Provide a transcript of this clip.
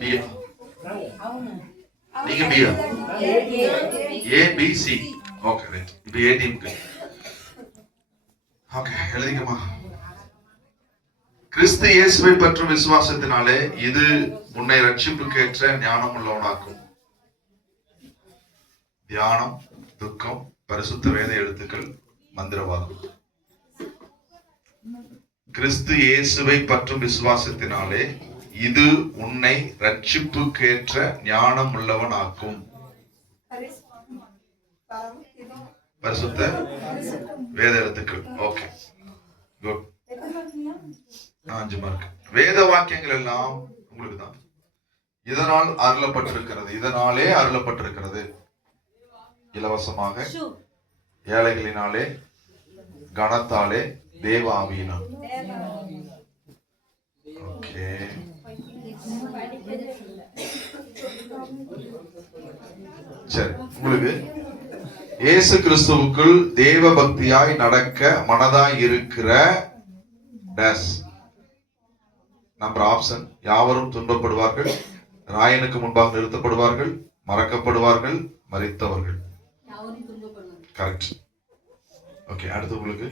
பியா? நீங்க பியா? ஏ B C. Okay right. இப்போ ஏ டீமுக்கு. ஓகே எழுதிக்கமா. கிறிஸ்து இயேசுவை பற்றும் விசுவாசத்தினாலே இது உன்னை ரட்சிப்புக்கேற்ற ஞானம் உள்ளவனாக்கும். தியானம், துக்கம், பரிசுத்த வேத எழுத்துக்கள், மந்திரவாக்கு. கிறிஸ்து இயேசுவை பற்றும் விசுவாசத்தினாலே இது உன்னை ரட்சிப்புக்கேற்ற ஞானம் உள்ளவனாக்கும். பரிசுத்த வேத எழுத்துக்கள். Okay good. 5 மார்க். வேத வாக்கியங்கள் எல்லாம் உங்களுக்கு தான். இதனால் அருளப்பட்டிருக்கிறது, இதனாலே அருளப்பட்டிருக்கிறது, இலவசமாக, ஏழைகளினாலே, கனத்தாலே, தேவ ஆவியினால். ஓகே. சரி, உங்களுக்கு இயேசு கிறிஸ்துவுக்குள் தேவ பக்தியாய் நடக்க மனதாய் இருக்கிற டேஸ் நம்பர் ஆப்ஷன். யாவரும் துன்பப்படுவார்கள், ராயனுக்கு முன்பாக நிறுத்தப்படுவார்கள், மறக்கப்படுவார்கள், மரித்தவர்கள். கரெக்ட். ஓகே, அடுத்து உங்களுக்கு